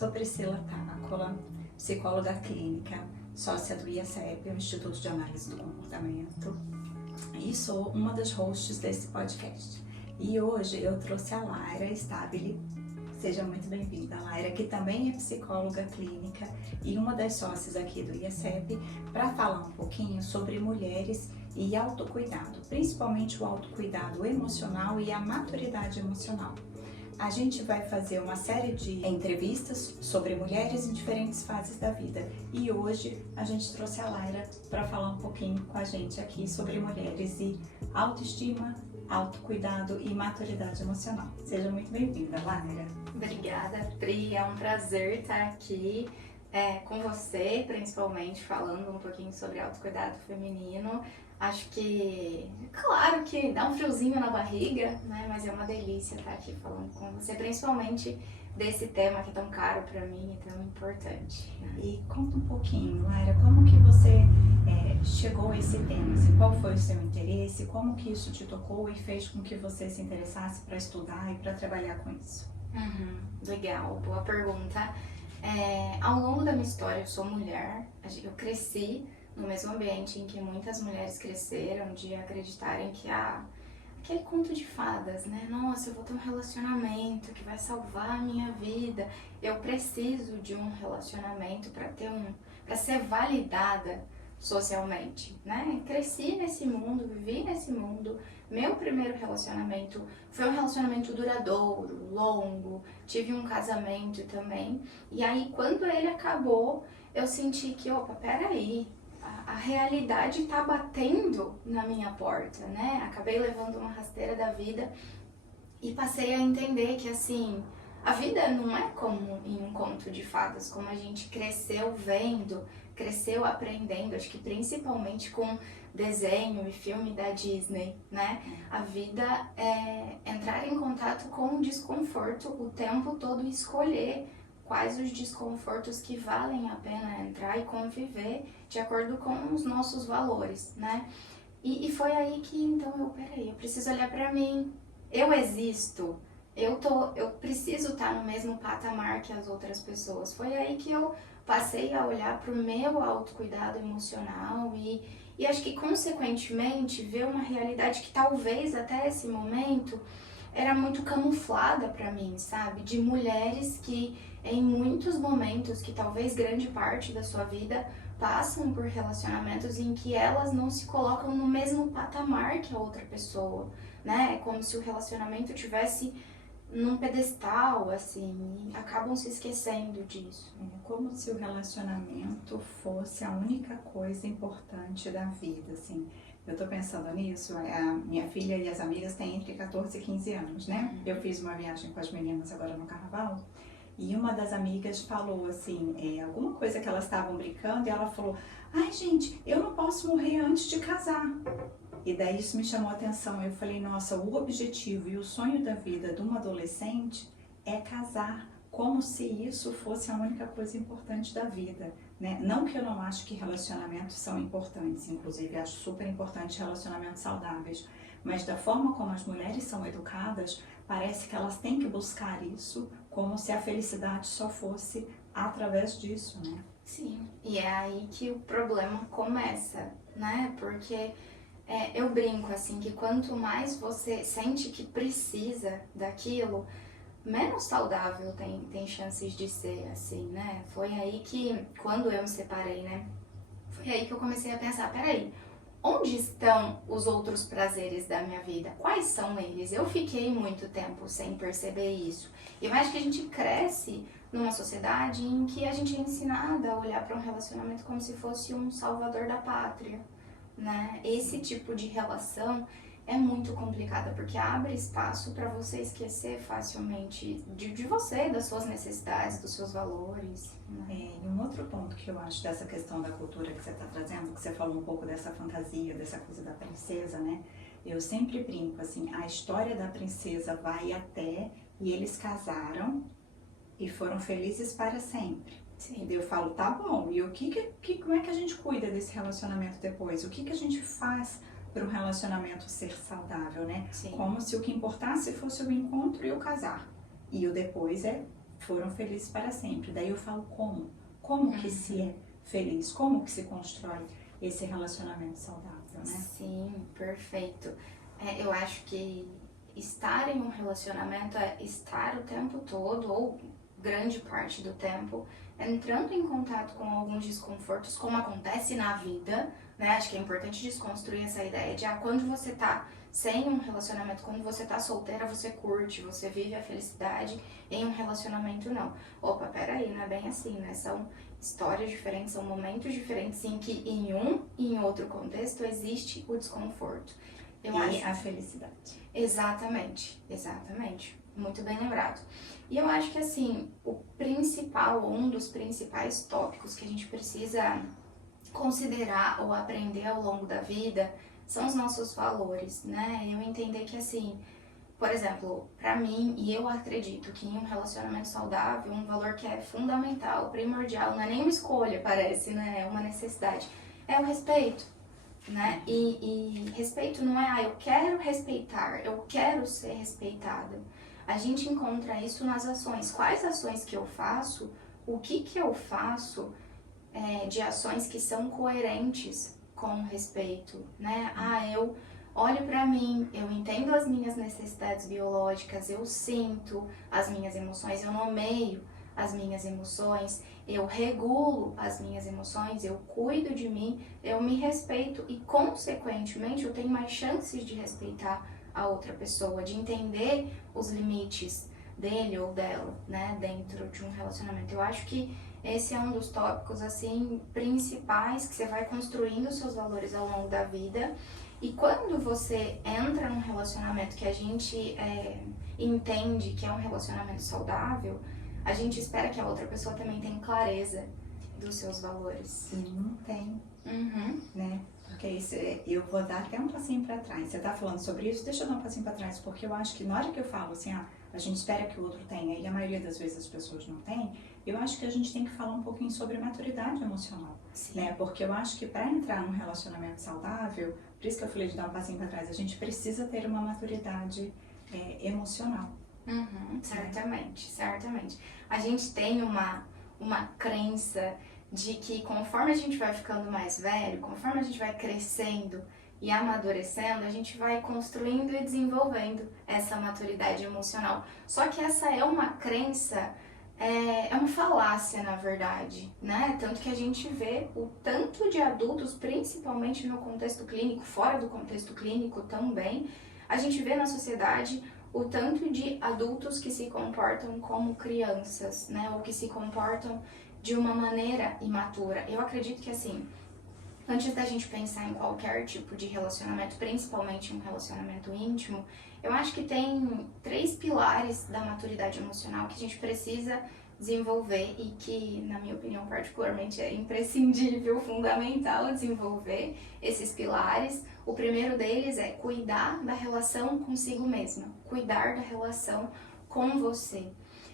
Sou Priscila Tácola, psicóloga clínica, sócia do IACEP, o Instituto de Análise do Comportamento, e sou uma das hosts desse podcast. E hoje eu trouxe a Laira Stabile. Seja muito bem-vinda, Laira, que também é psicóloga clínica e uma das sócias aqui do IACEP, para falar um pouquinho sobre mulheres e autocuidado, principalmente o autocuidado emocional e a maturidade emocional. A gente vai fazer uma série de entrevistas sobre mulheres em diferentes fases da vida e hoje a gente trouxe a Laira para falar um pouquinho com a gente aqui sobre mulheres e autoestima, autocuidado e maturidade emocional. Seja muito bem-vinda, Laira. Obrigada, Pri. É um prazer estar aqui com você, principalmente falando um pouquinho sobre autocuidado feminino. Acho que, claro que dá um friozinho na barriga, né? Mas é uma delícia estar aqui falando com você, principalmente desse tema que é tão caro para mim e tão importante. Né? E conta um pouquinho, Laira, como que você chegou a esse tema? Assim, qual foi o seu interesse? Como que isso te tocou e fez com que você se interessasse para estudar e para trabalhar com isso? Legal, boa pergunta. Ao longo da minha história, eu sou mulher, eu cresci no mesmo ambiente em que muitas mulheres cresceram, de acreditarem que aquele conto de fadas, né? Nossa, eu vou ter um relacionamento que vai salvar a minha vida. Eu preciso de um relacionamento para ser validada socialmente, né? Cresci nesse mundo, vivi nesse mundo. Meu primeiro relacionamento foi um relacionamento duradouro, longo. Tive um casamento também. E aí, quando ele acabou, eu senti que, opa, peraí, a realidade tá batendo na minha porta, né? Acabei levando uma rasteira da vida e passei a entender que, assim, a vida não é como em um conto de fadas, como a gente cresceu vendo, cresceu aprendendo, acho que principalmente com desenho e filme da Disney, né? A vida é entrar em contato com o desconforto o tempo todo e escolher quais os desconfortos que valem a pena entrar e conviver de acordo com os nossos valores, né? E foi aí que, então, eu preciso olhar pra mim, eu existo, eu preciso estar no mesmo patamar que as outras pessoas. Foi aí que eu passei a olhar pro meu autocuidado emocional e acho que, consequentemente, ver uma realidade que talvez até esse momento era muito camuflada pra mim, sabe? De mulheres que em muitos momentos, que talvez grande parte da sua vida, passam por relacionamentos em que elas não se colocam no mesmo patamar que a outra pessoa, né? É como se o relacionamento tivesse num pedestal, assim, e acabam se esquecendo disso. É como se o relacionamento fosse a única coisa importante da vida, assim. Eu tô pensando nisso, a minha filha e as amigas têm entre 14 e 15 anos, né? Eu fiz uma viagem com as meninas agora no carnaval e uma das amigas falou assim, alguma coisa que elas estavam brincando e ela falou: ai gente, eu não posso morrer antes de casar. E daí isso me chamou a atenção, eu falei, nossa, o objetivo e o sonho da vida de uma adolescente é casar, como se isso fosse a única coisa importante da vida, né? Não que eu não acho que relacionamentos são importantes, inclusive acho super importante relacionamentos saudáveis, mas da forma como as mulheres são educadas, parece que elas têm que buscar isso como se a felicidade só fosse através disso, né? Sim, e é aí que o problema começa, né? Porque eu brinco assim que quanto mais você sente que precisa daquilo, menos saudável tem chances de ser, assim, né? Foi aí que, quando eu me separei, né? Foi aí que eu comecei a pensar, peraí, onde estão os outros prazeres da minha vida? Quais são eles? Eu fiquei muito tempo sem perceber isso. E eu acho que a gente cresce numa sociedade em que a gente é ensinada a olhar para um relacionamento como se fosse um salvador da pátria, né? Esse tipo de relação é muito complicada, porque abre espaço para você esquecer facilmente de você, das suas necessidades, dos seus valores. Né? E um outro ponto que eu acho dessa questão da cultura que você está trazendo, que você falou um pouco dessa fantasia, dessa coisa da princesa, né? Eu sempre brinco, assim, a história da princesa vai até e eles casaram e foram felizes para sempre. Sim. E eu falo, tá bom, e como é que a gente cuida desse relacionamento depois? O que a gente faz para um relacionamento ser saudável, né? Sim. Como se o que importasse fosse o encontro e o casar. E o depois é foram felizes para sempre. Daí eu falo como? Como que se é feliz? Como que se constrói esse relacionamento saudável, né? Sim, perfeito. Eu acho que estar em um relacionamento é estar o tempo todo, ou grande parte do tempo, entrando em contato com alguns desconfortos, como acontece na vida, né? Acho que é importante desconstruir essa ideia de quando você tá sem um relacionamento, quando você tá solteira, você curte, você vive a felicidade, em um relacionamento não. Opa, peraí, não é bem assim, né? São histórias diferentes, são momentos diferentes em que em um e em outro contexto existe o desconforto. E a felicidade. Exatamente, exatamente. Muito bem lembrado. E eu acho que assim, um dos principais tópicos que a gente precisa considerar ou aprender ao longo da vida são os nossos valores, né? Eu entender que assim, por exemplo, pra mim, e eu acredito que em um relacionamento saudável, um valor que é fundamental, primordial, não é nem uma escolha, parece, né? É uma necessidade, é o respeito, né? E respeito não é, eu quero respeitar, eu quero ser respeitada. A gente encontra isso nas ações. Quais ações que eu faço? O que eu faço de ações que são coerentes com o respeito, né? Eu olho pra mim, eu entendo as minhas necessidades biológicas, eu sinto as minhas emoções, eu nomeio as minhas emoções, eu regulo as minhas emoções, eu cuido de mim, eu me respeito e, consequentemente, eu tenho mais chances de respeitar a outra pessoa, de entender os limites dele ou dela, né, dentro de um relacionamento. Eu acho que esse é um dos tópicos, assim, principais que você vai construindo os seus valores ao longo da vida. E quando você entra num relacionamento que a gente entende que é um relacionamento saudável, a gente espera que a outra pessoa também tenha clareza dos seus valores. E não tem, né? Porque isso, eu vou dar até um passinho para trás. Você tá falando sobre isso? Deixa eu dar um passinho para trás, porque eu acho que na hora que eu falo assim, a gente espera que o outro tenha, e a maioria das vezes as pessoas não têm, eu acho que a gente tem que falar um pouquinho sobre maturidade emocional, né? Porque eu acho que para entrar num relacionamento saudável, por isso que eu falei de dar um passinho para trás, a gente precisa ter uma maturidade emocional. Certamente, certamente. A gente tem uma crença de que conforme a gente vai ficando mais velho, conforme a gente vai crescendo e amadurecendo, a gente vai construindo e desenvolvendo essa maturidade emocional. Só que essa é uma crença, é uma falácia, na verdade, né? Tanto que a gente vê o tanto de adultos, principalmente no contexto clínico, fora do contexto clínico também, a gente vê na sociedade o tanto de adultos que se comportam como crianças, né? Ou que se comportam de uma maneira imatura. Eu acredito que, assim, antes da gente pensar em qualquer tipo de relacionamento, principalmente um relacionamento íntimo, eu acho que tem 3 pilares da maturidade emocional que a gente precisa desenvolver e que, na minha opinião, particularmente é imprescindível, fundamental desenvolver esses pilares. O primeiro deles é cuidar da relação consigo mesma, cuidar da relação com você.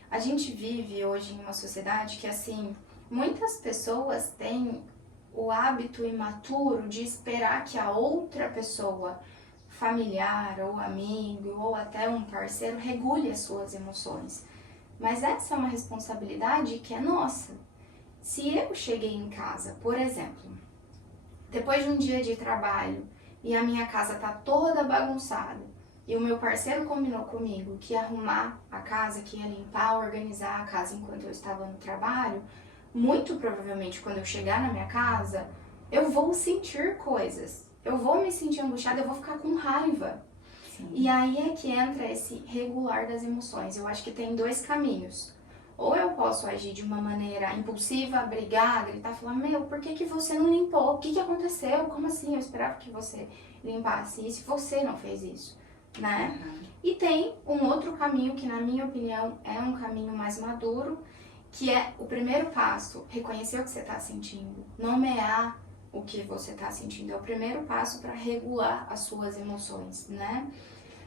A gente vive hoje em uma sociedade que, assim, muitas pessoas têm o hábito imaturo de esperar que a outra pessoa, familiar ou amigo ou até um parceiro, regule as suas emoções. Mas essa é uma responsabilidade que é nossa. Se eu cheguei em casa, por exemplo, depois de um dia de trabalho e a minha casa tá toda bagunçada e o meu parceiro combinou comigo que ia arrumar a casa, que ia limpar, organizar a casa enquanto eu estava no trabalho, muito provavelmente quando eu chegar na minha casa, eu vou sentir coisas. Eu vou me sentir angustiada, eu vou ficar com raiva. Sim. E aí é que entra esse regular das emoções. Eu acho que tem 2 caminhos. Ou eu posso agir de uma maneira impulsiva, brigar, gritar, falar, por que você não limpou? O que aconteceu? Como assim? Eu esperava que você limpasse isso e você não fez isso, né? E tem um outro caminho que, na minha opinião, é um caminho mais maduro, que é o primeiro passo, reconhecer o que você está sentindo, nomear o que você está sentindo, é o primeiro passo para regular as suas emoções, né?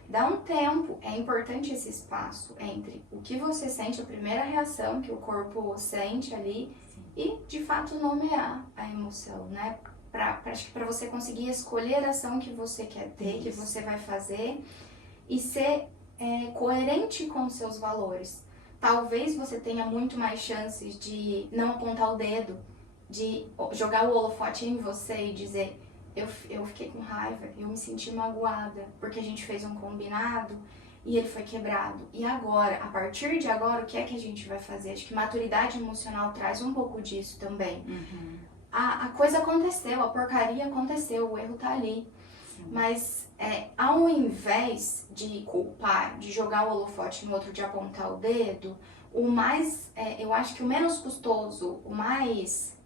Dá um tempo, é importante esse espaço entre o que você sente, a primeira reação que o corpo sente ali, e de fato nomear a emoção, né? Para você conseguir escolher a ação que você quer ter, que você vai fazer, e ser coerente com os seus valores. talvez você tenha muito mais chances de não apontar o dedo, de jogar o holofote em você e dizer, eu fiquei com raiva, eu me senti magoada, porque a gente fez um combinado e ele foi quebrado. E agora, a partir de agora, o que é que a gente vai fazer? Acho que maturidade emocional traz um pouco disso também. A coisa aconteceu, a porcaria aconteceu, o erro tá ali. Mas ao invés de culpar, de jogar o holofote no outro, de apontar o dedo, eu acho que o menos custoso, o mais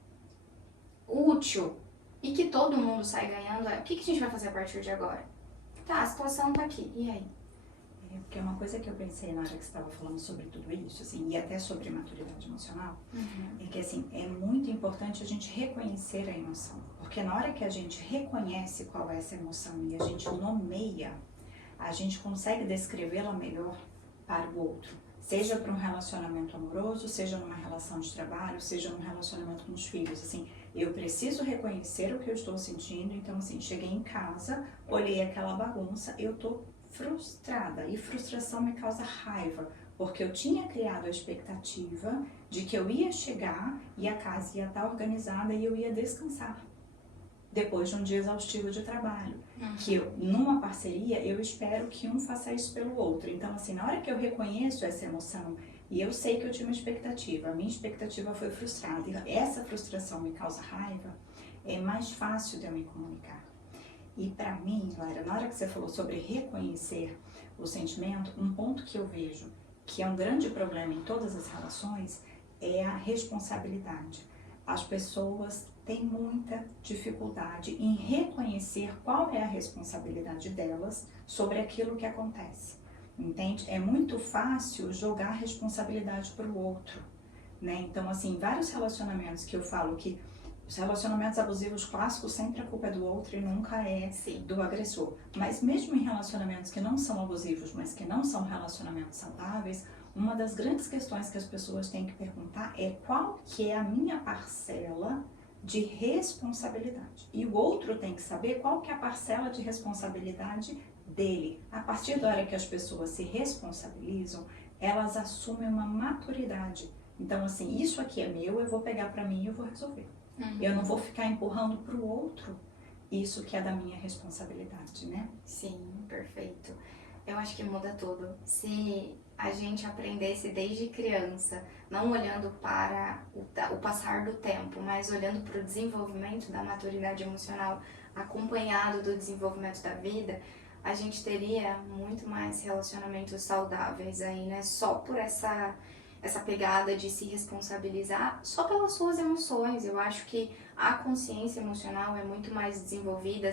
útil e que todo mundo sai ganhando o que a gente vai fazer a partir de agora? Tá, a situação tá aqui, e aí? Porque uma coisa que eu pensei na hora que você estava falando sobre tudo isso, assim, e até sobre maturidade emocional, é que assim, é muito importante a gente reconhecer a emoção. Porque na hora que a gente reconhece qual é essa emoção e a gente nomeia, a gente consegue descrevê-la melhor para o outro. Seja para um relacionamento amoroso, seja numa relação de trabalho, seja num relacionamento com os filhos. Assim, eu preciso reconhecer o que eu estou sentindo, então assim, cheguei em casa, olhei aquela bagunça, eu estou frustrada, e frustração me causa raiva, porque eu tinha criado a expectativa de que eu ia chegar e a casa ia estar organizada e eu ia descansar depois de um dia exaustivo de trabalho. Que numa parceria eu espero que um faça isso pelo outro. Então assim, na hora que eu reconheço essa emoção e eu sei que eu tinha uma expectativa, a minha expectativa foi frustrada e essa frustração me causa raiva, é mais fácil de eu me comunicar. E para mim, Lara, na hora que você falou sobre reconhecer o sentimento, um ponto que eu vejo que é um grande problema em todas as relações é a responsabilidade. As pessoas têm muita dificuldade em reconhecer qual é a responsabilidade delas sobre aquilo que acontece, entende? É muito fácil jogar a responsabilidade para o outro, né? Então, assim, vários relacionamentos que eu falo que os relacionamentos abusivos clássicos, sempre a culpa é do outro e nunca é do agressor. Mas mesmo em relacionamentos que não são abusivos, mas que não são relacionamentos saudáveis, uma das grandes questões que as pessoas têm que perguntar é qual que é a minha parcela de responsabilidade. E o outro tem que saber qual que é a parcela de responsabilidade dele. A partir da hora que as pessoas se responsabilizam, elas assumem uma maturidade. Então, assim, isso aqui é meu, eu vou pegar para mim e eu vou resolver. Eu não vou ficar empurrando para o outro isso que é da minha responsabilidade, né? Sim, perfeito. Eu acho que muda tudo. Se a gente aprendesse desde criança, não olhando para o passar do tempo, mas olhando para o desenvolvimento da maturidade emocional acompanhado do desenvolvimento da vida, a gente teria muito mais relacionamentos saudáveis aí, né? Só por essa pegada de se responsabilizar só pelas suas emoções. Eu acho que a consciência emocional é muito mais desenvolvida,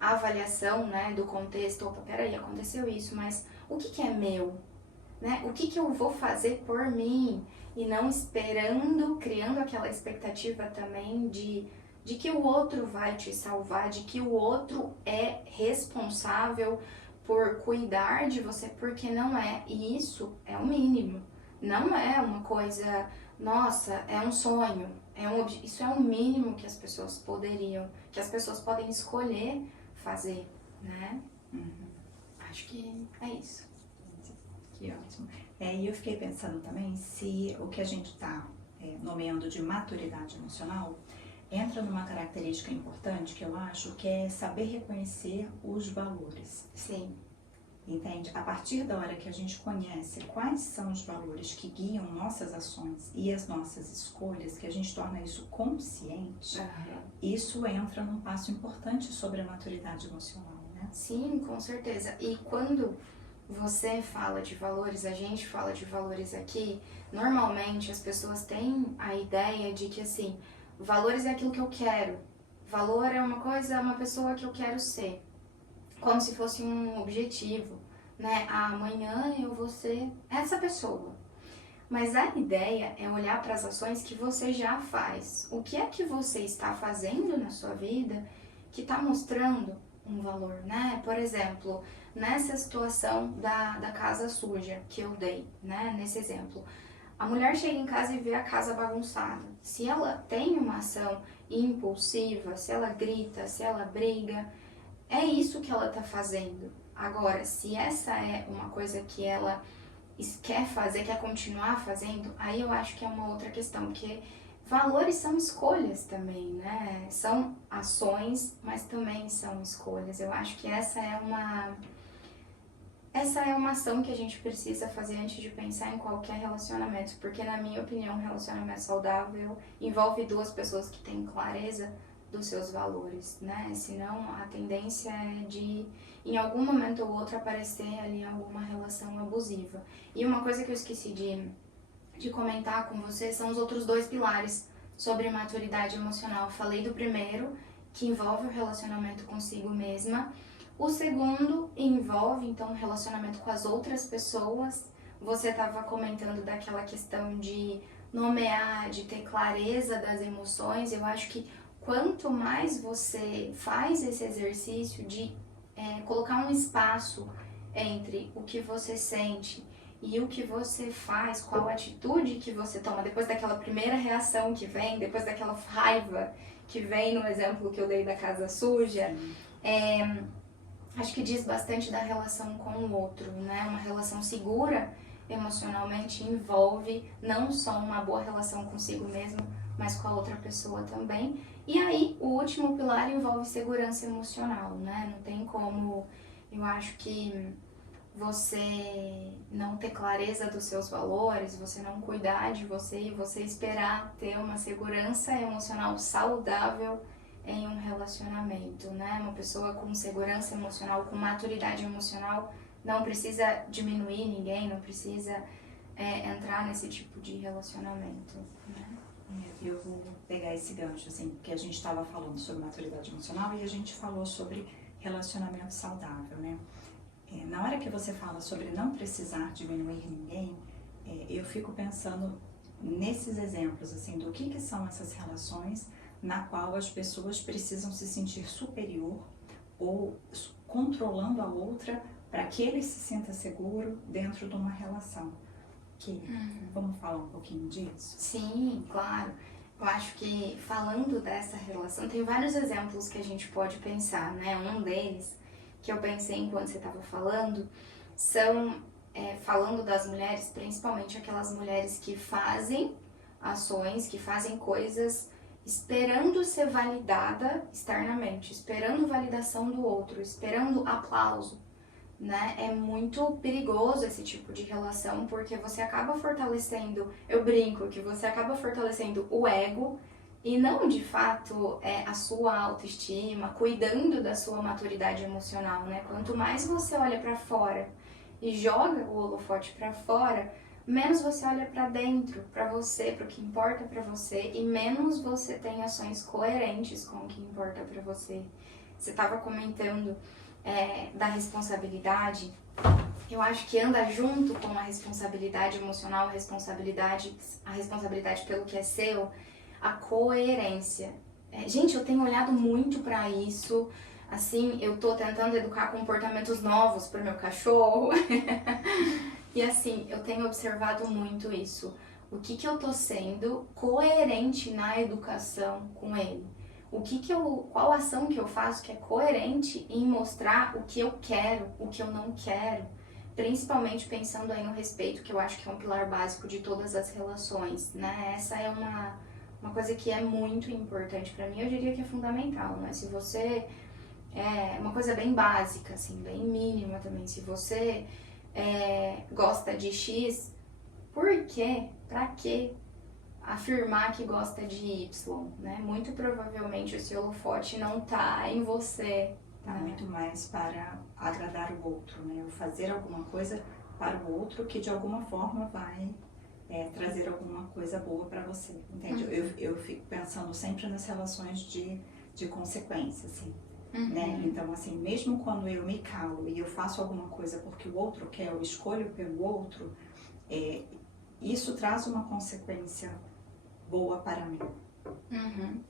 a avaliação, né, do contexto. Opa, peraí, aconteceu isso, mas o que é meu? Né? O que eu vou fazer por mim? E não esperando, criando aquela expectativa também de que o outro vai te salvar, de que o outro é responsável por cuidar de você, porque não é. E isso é o mínimo. Não é uma coisa, nossa, é um sonho. Isso é o mínimo que as pessoas que as pessoas podem escolher fazer, né? Acho que é isso. Que ótimo. E eu fiquei pensando também se o que a gente está nomeando de maturidade emocional entra numa característica importante que eu acho que é saber reconhecer os valores. Sim. Entende? A partir da hora que a gente conhece quais são os valores que guiam nossas ações e as nossas escolhas, que a gente torna isso consciente, isso entra num passo importante sobre a maturidade emocional, né? Sim, com certeza. E quando você fala de valores, a gente fala de valores aqui, normalmente as pessoas têm a ideia de que, assim, valores é aquilo que eu quero. Valor é uma pessoa que eu quero ser. Como se fosse um objetivo, né? Amanhã eu vou ser essa pessoa. Mas a ideia é olhar para as ações que você já faz. O que é que você está fazendo na sua vida que está mostrando um valor, né? Por exemplo, nessa situação da casa suja que eu dei, né? Nesse exemplo. A mulher chega em casa e vê a casa bagunçada. Se ela tem uma ação impulsiva, se ela grita, se ela briga, é isso que ela está fazendo. Agora, se essa é uma coisa que ela quer fazer, quer continuar fazendo, aí eu acho que é uma outra questão, porque valores são escolhas também, né? São ações, mas também são escolhas. Eu acho que essa é uma ação que a gente precisa fazer antes de pensar em qualquer relacionamento, porque na minha opinião, um relacionamento saudável envolve duas pessoas que têm clareza dos seus valores, né? Senão a tendência é de, em algum momento ou outro, aparecer ali alguma relação abusiva. E uma coisa que eu esqueci de comentar com você são os outros dois pilares sobre maturidade emocional. Eu falei do primeiro, que envolve o relacionamento consigo mesma. O segundo envolve, então, o relacionamento com as outras pessoas. Você estava comentando daquela questão de nomear, de ter clareza das emoções. Eu acho que quanto mais você faz esse exercício de colocar um espaço entre o que você sente e o que você faz, qual atitude que você toma depois daquela primeira reação que vem, depois daquela raiva que vem no exemplo que eu dei da casa suja, acho que diz bastante da relação com o outro, né? Uma relação segura emocionalmente envolve não só uma boa relação consigo mesmo, mas com a outra pessoa também. E aí, o último pilar envolve segurança emocional, né? Não tem como, eu acho que você não ter clareza dos seus valores, você não cuidar de você e você esperar ter uma segurança emocional saudável em um relacionamento, né? Uma pessoa com segurança emocional, com maturidade emocional, não precisa diminuir ninguém, não precisa entrar nesse tipo de relacionamento, né? Eu vou pegar esse gancho, assim, porque a gente estava falando sobre maturidade emocional e a gente falou sobre relacionamento saudável, né? Na hora que você fala sobre não precisar diminuir ninguém, eu fico pensando nesses exemplos, assim, do que são essas relações na qual as pessoas precisam se sentir superior ou controlando a outra para que ele se sinta seguro dentro de uma relação. Vamos falar um pouquinho disso? Sim, claro. Eu acho que falando dessa relação, tem vários exemplos que a gente pode pensar, né? Um deles, que eu pensei enquanto você estava falando, são falando das mulheres, principalmente aquelas mulheres que fazem ações, que fazem coisas esperando ser validada externamente, esperando validação do outro, esperando aplauso, né? É muito perigoso esse tipo de relação, porque você acaba fortalecendo, eu brinco que você acaba fortalecendo o ego e não de fato a sua autoestima, cuidando da sua maturidade emocional, né? Quanto mais você olha para fora e joga o holofote para fora, menos você olha para dentro, para você, para o que importa para você, e menos você tem ações coerentes com o que importa para você. Você estava comentando da responsabilidade. Eu acho que anda junto com a responsabilidade emocional, a responsabilidade pelo que é seu, a coerência. Gente, eu tenho olhado muito para isso. Assim, eu tô tentando educar comportamentos novos para meu cachorro. E assim, eu tenho observado muito isso. O que eu tô sendo coerente na educação com ele? Qual ação que eu faço que é coerente em mostrar o que eu quero, o que eu não quero? Principalmente pensando aí no respeito, que eu acho que é um pilar básico de todas as relações, né? Essa é uma coisa que é muito importante para mim, eu diria que é fundamental, né? Se você... É uma coisa bem básica, assim, bem mínima também. Se você gosta de X, por quê? Pra quê afirmar que gosta de Y, né? Muito provavelmente esse holofote não tá em você. Tá muito mais para agradar o outro, né? Ou fazer alguma coisa para o outro que de alguma forma vai trazer alguma coisa boa para você, entende? Eu fico pensando sempre nas relações de consequência, assim. Né? Então, assim, mesmo quando eu me calo e eu faço alguma coisa porque o outro quer, eu escolho pelo outro, isso traz uma consequência boa para mim.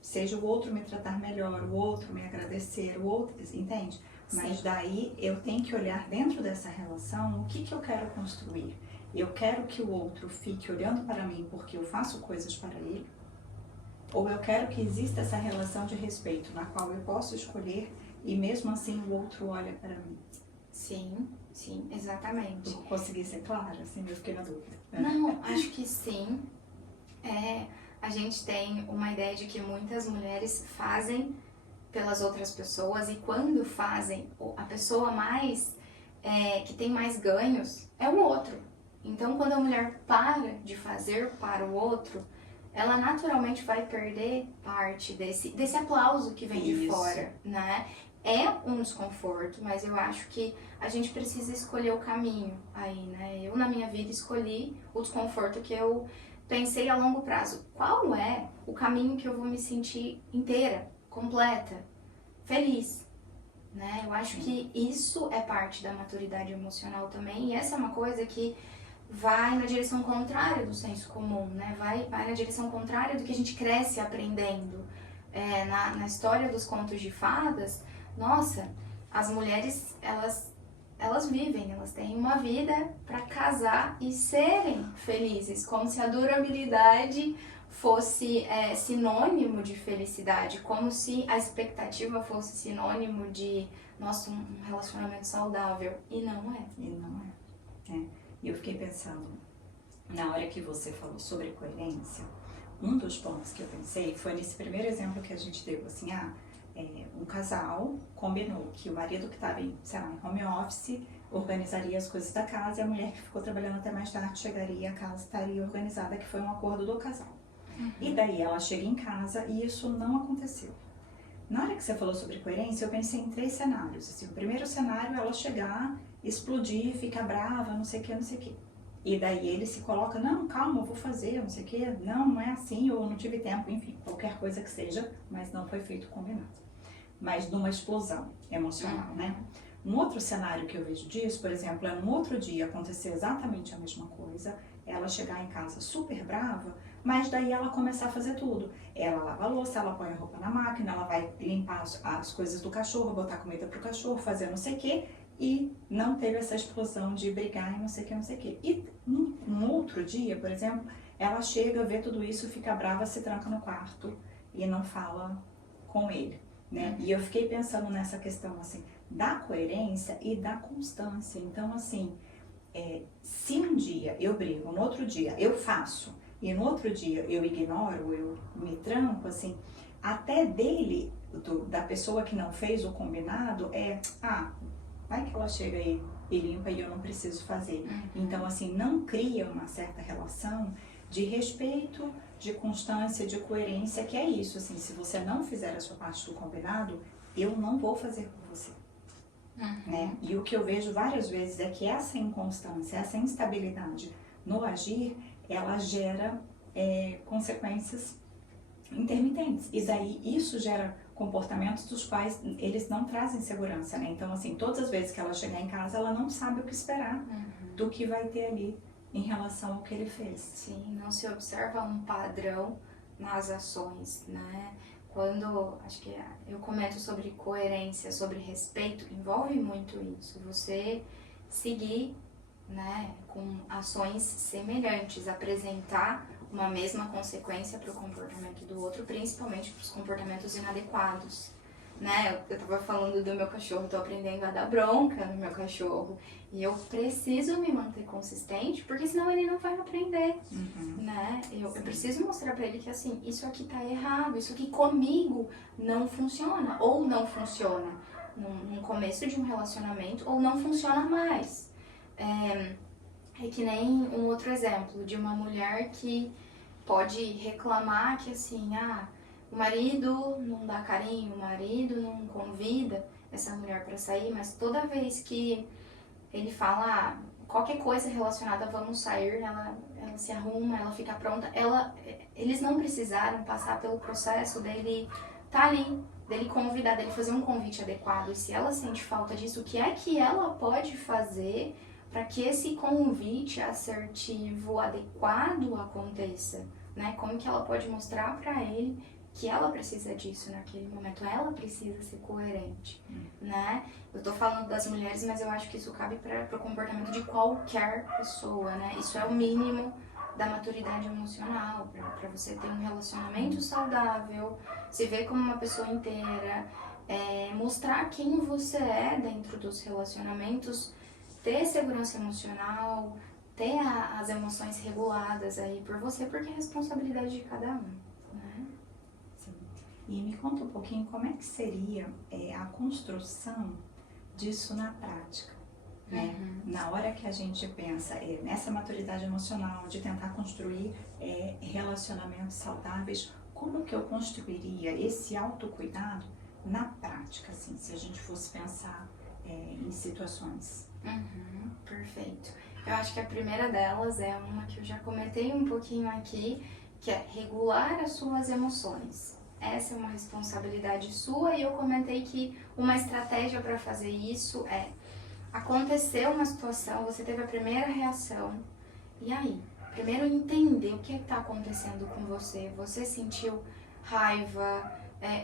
Seja o outro me tratar melhor, o outro me agradecer, o outro, entende? Mas daí eu tenho que olhar dentro dessa relação o que eu quero construir. Eu quero que o outro fique olhando para mim porque eu faço coisas para ele, ou eu quero que exista essa relação de respeito na qual eu posso escolher e mesmo assim o outro olha para mim. Sim, sim, exatamente. Eu consegui ser clara, assim, eu fiquei na dúvida. Não, acho que sim. A gente tem uma ideia de que muitas mulheres fazem pelas outras pessoas e quando fazem, a pessoa mais que tem mais ganhos é o outro. Então, quando a mulher para de fazer para o outro, ela naturalmente vai perder parte desse aplauso que vem de fora, né? É um desconforto, mas eu acho que a gente precisa escolher o caminho aí, né? Eu, na minha vida, escolhi o desconforto que eu pensei a longo prazo. Qual é o caminho que eu vou me sentir inteira, completa, feliz? Né? Eu acho que isso é parte da maturidade emocional também, e essa é uma coisa que vai na direção contrária do senso comum, né? Vai na direção contrária do que a gente cresce aprendendo. Na história dos contos de fadas, nossa, as mulheres, elas vivem, elas têm uma vida para casar e serem felizes, como se a durabilidade fosse sinônimo de felicidade, como se a expectativa fosse sinônimo de, nossa, um relacionamento saudável. E não é. E não é. E eu fiquei pensando, na hora que você falou sobre coerência, um dos pontos que eu pensei foi nesse primeiro exemplo que a gente deu, assim, um casal combinou que o marido que estava em home office organizaria as coisas da casa e a mulher que ficou trabalhando até mais tarde chegaria e a casa estaria organizada, que foi um acordo do casal. E daí ela chega em casa e isso não aconteceu. Na hora que você falou sobre coerência, eu pensei em 3 cenários. Assim, o primeiro cenário é ela chegar, explodir, ficar brava, não sei o que, não sei o que. E daí ele se coloca, não, calma, eu vou fazer, não sei o que, não é assim, ou não tive tempo, enfim, qualquer coisa que seja, mas não foi feito combinado. Mas numa explosão emocional, né? Um outro cenário que eu vejo disso, por exemplo, é no outro dia acontecer exatamente a mesma coisa, ela chegar em casa super brava, mas daí ela começar a fazer tudo. Ela lava a louça, ela põe a roupa na máquina, ela vai limpar as coisas do cachorro, botar comida pro cachorro, fazer não sei o que, e não teve essa explosão de brigar e não sei o que, não sei o que. E num outro dia, por exemplo, ela chega, vê tudo isso, fica brava, se tranca no quarto e não fala com ele, né? E eu fiquei pensando nessa questão, assim, da coerência e da constância. Então, assim, se um dia eu brigo, no outro dia eu faço, e no outro dia eu ignoro, eu me tranco, assim, até dele, da pessoa que não fez o combinado, vai que ela chega aí e limpa e eu não preciso fazer. Então, assim, não cria uma certa relação de respeito, de constância, de coerência, que é isso, assim, se você não fizer a sua parte do combinado, eu não vou fazer por você. Né? E o que eu vejo várias vezes é que essa inconstância, essa instabilidade no agir, ela gera consequências intermitentes. E daí isso gera comportamentos dos quais eles não trazem segurança, né? Então, assim, todas as vezes que ela chegar em casa, ela não sabe o que esperar do que vai ter ali em relação ao que ele fez. Sim, não se observa um padrão nas ações, né? Quando, acho que eu comento sobre coerência, sobre respeito, envolve muito isso. Você seguir, né, com ações semelhantes, apresentar uma mesma consequência para o comportamento do outro, principalmente para os comportamentos inadequados, né? Eu tava falando do meu cachorro, tô aprendendo a dar bronca no meu cachorro e eu preciso me manter consistente, porque senão ele não vai aprender, né? Eu preciso mostrar para ele que assim, isso aqui tá errado, isso aqui comigo não funciona, ou não funciona no começo de um relacionamento, ou não funciona mais. É que nem um outro exemplo de uma mulher que pode reclamar que assim, o marido não dá carinho, o marido não convida essa mulher para sair, mas toda vez que ele fala qualquer coisa relacionada a vamos sair, ela se arruma, ela fica pronta, eles não precisaram passar pelo processo dele tá ali, dele convidar, dele fazer um convite adequado. E se ela sente falta disso, o que é que ela pode fazer para que esse convite assertivo, adequado aconteça, né? Como que ela pode mostrar para ele que ela precisa disso naquele momento, ela precisa ser coerente, né? Eu tô falando das mulheres, mas eu acho que isso cabe para o comportamento de qualquer pessoa, né? Isso é o mínimo da maturidade emocional, para você ter um relacionamento saudável, se ver como uma pessoa inteira, mostrar quem você é dentro dos relacionamentos, ter segurança emocional, ter as emoções reguladas aí por você, porque é responsabilidade de cada um, né? Sim. E me conta um pouquinho como é que seria a construção disso na prática, né? Na hora que a gente pensa nessa maturidade emocional, de tentar construir relacionamentos saudáveis, como que eu construiria esse autocuidado na prática, assim, se a gente fosse pensar em situações? Perfeito. Eu acho que a primeira delas é uma que eu já comentei um pouquinho aqui, que é regular as suas emoções. Essa é uma responsabilidade sua e eu comentei que uma estratégia para fazer isso é: aconteceu uma situação, você teve a primeira reação, e aí? Primeiro entender o que está acontecendo com você. Você sentiu raiva,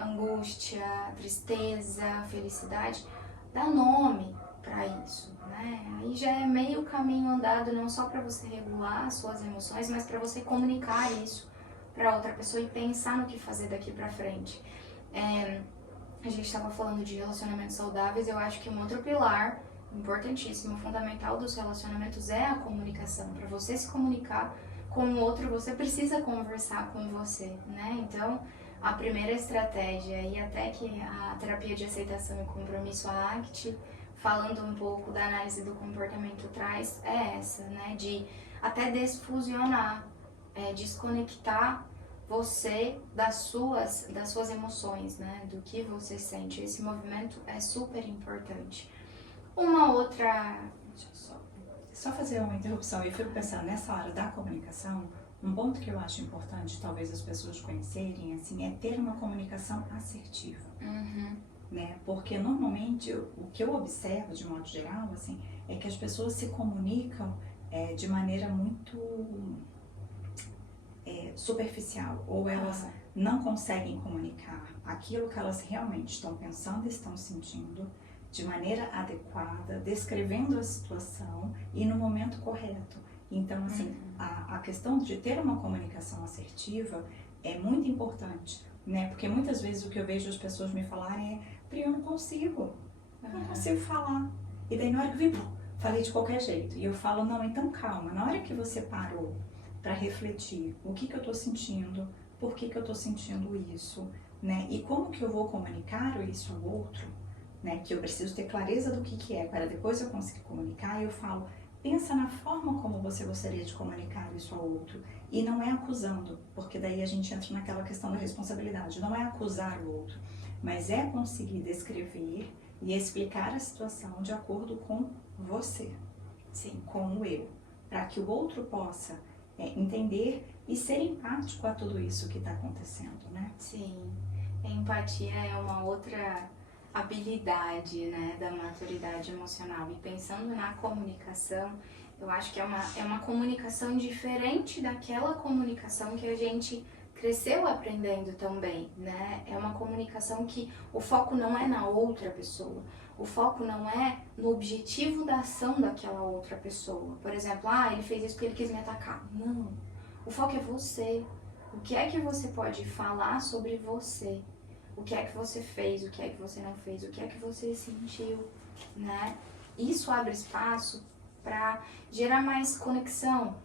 angústia, tristeza, felicidade? Dá nome para isso, né? Aí já é meio caminho andado, não só para você regular as suas emoções, mas para você comunicar isso para outra pessoa e pensar no que fazer daqui para frente. A gente estava falando de relacionamentos saudáveis, eu acho que um outro pilar importantíssimo, fundamental dos relacionamentos é a comunicação. Para você se comunicar com o outro, você precisa conversar com você, né? Então, a primeira estratégia, e até que a terapia de aceitação e compromisso, a ACT, falando um pouco da análise do comportamento traz, é essa, né? De até desfusionar, desconectar você das suas emoções, né? Do que você sente. Esse movimento é super importante. Uma outra... Deixa eu só fazer uma interrupção. Eu fico pensando, nessa hora da comunicação, um ponto que eu acho importante, talvez as pessoas conhecerem, assim, é ter uma comunicação assertiva. Né? Porque normalmente o que eu observo, de modo geral, assim, é que as pessoas se comunicam de maneira muito superficial, ou elas não conseguem comunicar aquilo que elas realmente estão pensando e estão sentindo de maneira adequada, descrevendo a situação e no momento correto. Então, assim, a questão de ter uma comunicação assertiva é muito importante, né? Porque muitas vezes o que eu vejo as pessoas me falarem é: Pri, eu não consigo falar. E daí na hora que eu vi, falei de qualquer jeito. E eu falo: não, então calma, na hora que você parou para refletir o que eu tô sentindo, por que eu tô sentindo isso, né? E como que eu vou comunicar isso ao outro, né? Que eu preciso ter clareza do que é, para depois eu conseguir comunicar. E eu falo: pensa na forma como você gostaria de comunicar isso ao outro. E não é acusando, porque daí a gente entra naquela questão da responsabilidade. Não é acusar o outro, mas é conseguir descrever e explicar a situação de acordo com você, sim, com o eu, para que o outro possa entender e ser empático a tudo isso que está acontecendo, né? Sim, a empatia é uma outra habilidade, né, da maturidade emocional. E pensando na comunicação, eu acho que é uma comunicação diferente daquela comunicação que a gente cresceu aprendendo também, né? É uma comunicação que o foco não é na outra pessoa, o foco não é no objetivo da ação daquela outra pessoa. Por exemplo, ele fez isso porque ele quis me atacar. Não, o foco é você. O que é que você pode falar sobre você? O que é que você fez, o que é que você não fez, o que é que você sentiu, né? Isso abre espaço para gerar mais conexão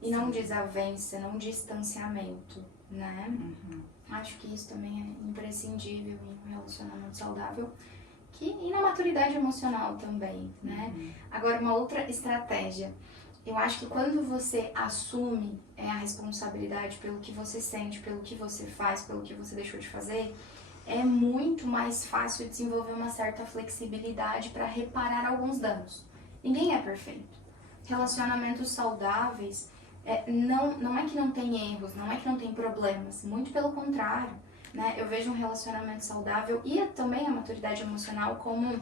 e não desavença, não distanciamento, né? Acho que isso também é imprescindível em um relacionamento saudável e na maturidade emocional também, né? Agora, uma outra estratégia. Eu acho que quando você assume a responsabilidade pelo que você sente, pelo que você faz, pelo que você deixou de fazer, é muito mais fácil desenvolver uma certa flexibilidade para reparar alguns danos. Ninguém é perfeito. Relacionamentos saudáveis não é que não tem erros, não é que não tem problemas, muito pelo contrário, né? Eu vejo um relacionamento saudável e também a maturidade emocional como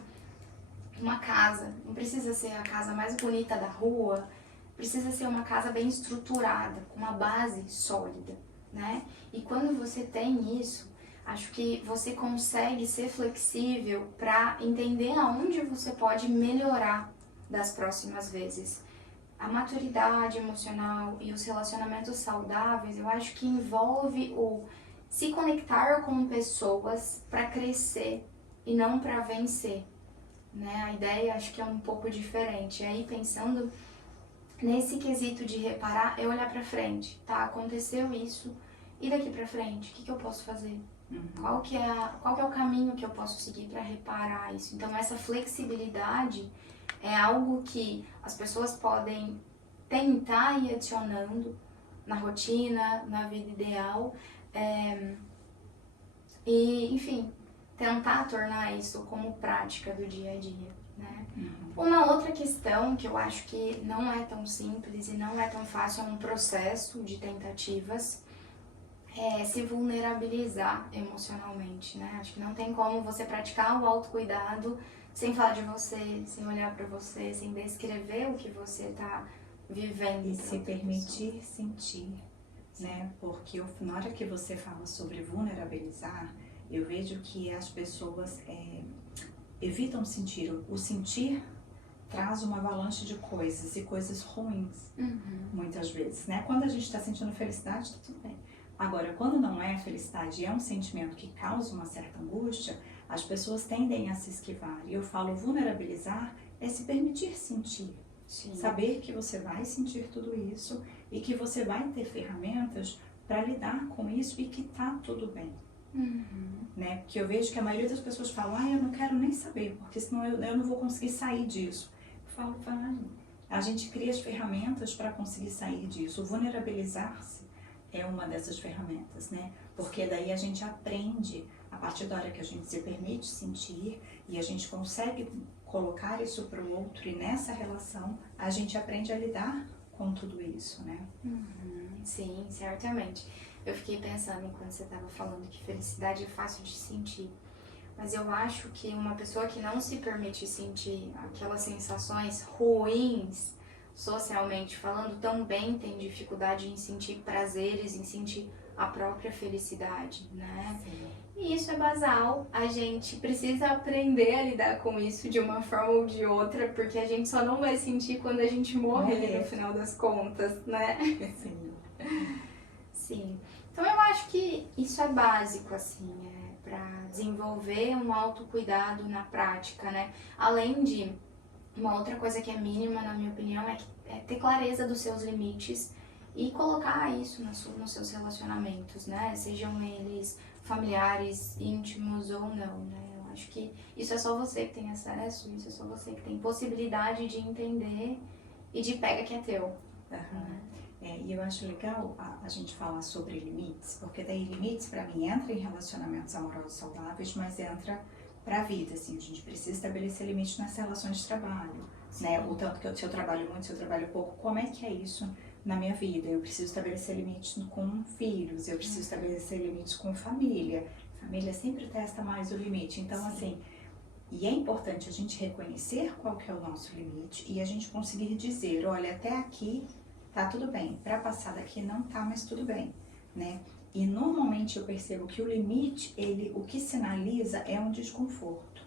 uma casa. Não precisa ser a casa mais bonita da rua, precisa ser uma casa bem estruturada, com uma base sólida, né? E quando você tem isso, acho que você consegue ser flexível para entender aonde você pode melhorar das próximas vezes. A maturidade emocional e os relacionamentos saudáveis, eu acho que envolve o se conectar com pessoas para crescer e não para vencer, né? A ideia acho que é um pouco diferente. E aí pensando nesse quesito de reparar, é olhar para frente, tá? Aconteceu isso, e daqui para frente, o que eu posso fazer? Qual que é o caminho que eu posso seguir para reparar isso? Então essa flexibilidade é algo que as pessoas podem tentar ir adicionando na rotina, na vida ideal, e enfim, tentar tornar isso como prática do dia a dia, né? Uma outra questão que eu acho que não é tão simples e não é tão fácil, é um processo de tentativas, é se vulnerabilizar emocionalmente, né? Acho que não tem como você praticar o autocuidado sem falar de você, sem olhar para você, sem descrever o que você tá vivendo. E se permitir sentir, né? Porque na hora que você fala sobre vulnerabilizar, eu vejo que as pessoas evitam sentir. O sentir traz uma avalanche de coisas e coisas ruins, muitas vezes, né? Quando a gente está sentindo felicidade, tá tudo bem. Agora, quando não é felicidade, é um sentimento que causa uma certa angústia, as pessoas tendem a se esquivar. E eu falo vulnerabilizar é se permitir sentir. Sim. Saber que você vai sentir tudo isso e que você vai ter ferramentas para lidar com isso e que tá tudo bem. Né? Porque eu vejo que a maioria das pessoas fala, eu não quero nem saber, porque senão eu não vou conseguir sair disso. Eu falo, vai. A gente cria as ferramentas para conseguir sair disso. O vulnerabilizar-se é uma dessas ferramentas, né? Porque daí a gente aprende, a partir da hora que a gente se permite sentir e a gente consegue colocar isso para o outro, e nessa relação a gente aprende a lidar com tudo isso, né? Sim, certamente. Eu fiquei pensando enquanto você estava falando que felicidade é fácil de sentir. Mas eu acho que uma pessoa que não se permite sentir aquelas sensações ruins, socialmente falando, também tem dificuldade em sentir prazeres, em sentir a própria felicidade, né? Sim. E isso é basal, a gente precisa aprender a lidar com isso de uma forma ou de outra, porque a gente só não vai sentir quando a gente morrer, no final das contas, né? Sim. Sim. Então eu acho que isso é básico, assim, para desenvolver um autocuidado na prática, né? Além de uma outra coisa que é mínima, na minha opinião, é ter clareza dos seus limites e colocar isso nos seus relacionamentos, né? Sejam eles familiares, íntimos ou não, né? Eu acho que isso é só você que tem acesso, isso é só você que tem possibilidade de entender e de pega que é teu. E eu acho legal a gente falar sobre limites, porque daí limites para mim entra em relacionamentos amorosos saudáveis, mas entra para a vida, assim, a gente precisa estabelecer limites nas relações de trabalho, né? O tanto que se eu trabalho muito, se eu trabalho pouco, como é que é isso na minha vida? Eu preciso estabelecer limites com filhos, eu preciso estabelecer limites com família. Família sempre testa mais o limite, então assim, e é importante a gente reconhecer qual que é o nosso limite e a gente conseguir dizer, olha, até aqui tá tudo bem, para passar daqui não tá, mas tudo bem, né? E normalmente eu percebo que o limite, o que sinaliza é um desconforto.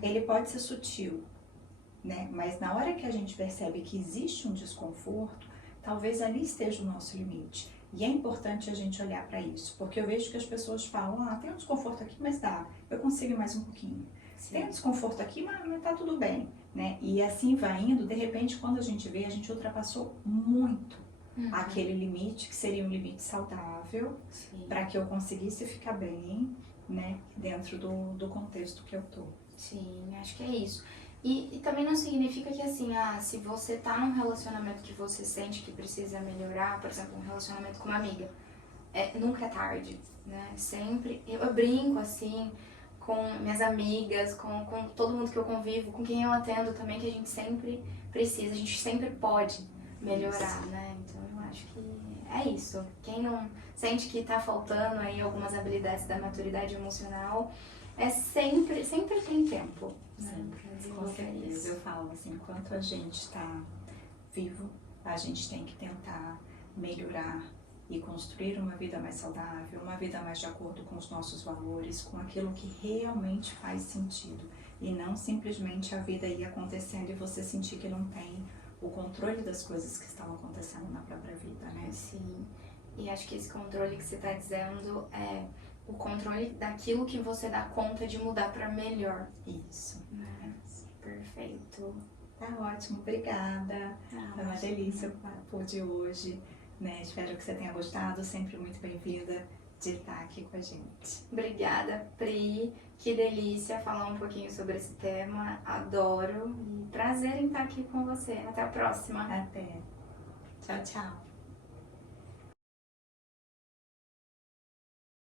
Ele pode ser sutil, né? Mas na hora que a gente percebe que existe um desconforto, talvez ali esteja o nosso limite. E é importante a gente olhar para isso, porque eu vejo que as pessoas falam, tem um desconforto aqui, mas dá, eu consigo mais um pouquinho. Sim. Tem um desconforto aqui, mas tá tudo bem, né? E assim vai indo, de repente, quando a gente vê, a gente ultrapassou muito aquele limite, que seria um limite saudável, para que eu conseguisse ficar bem, né? Dentro do contexto que eu tô. Sim, acho que é isso. E também não significa que assim, se você tá num relacionamento que você sente que precisa melhorar, por exemplo, um relacionamento com uma amiga, nunca é tarde, né? Sempre, eu brinco assim com minhas amigas, com todo mundo que eu convivo, com quem eu atendo também, que a gente sempre precisa, a gente sempre pode melhorar, né? Então eu acho que é isso. Quem não sente que tá faltando aí algumas habilidades da maturidade emocional, sempre tem tempo, né? Com certeza, eu falo assim, enquanto a gente está vivo, a gente tem que tentar melhorar e construir uma vida mais saudável, uma vida mais de acordo com os nossos valores, com aquilo que realmente faz sentido. E não simplesmente a vida ir acontecendo e você sentir que não tem o controle das coisas que estão acontecendo na própria vida, né? Sim, e acho que esse controle que você está dizendo é o controle daquilo que você dá conta de mudar para melhor. Isso. Perfeito. Tá ótimo, obrigada. Foi uma delícia o papo de hoje, né? Espero que você tenha gostado, sempre muito bem-vinda de estar aqui com a gente. Obrigada, Pri. Que delícia falar um pouquinho sobre esse tema. Adoro. E prazer em estar aqui com você. Até a próxima. Até. Tchau, tchau.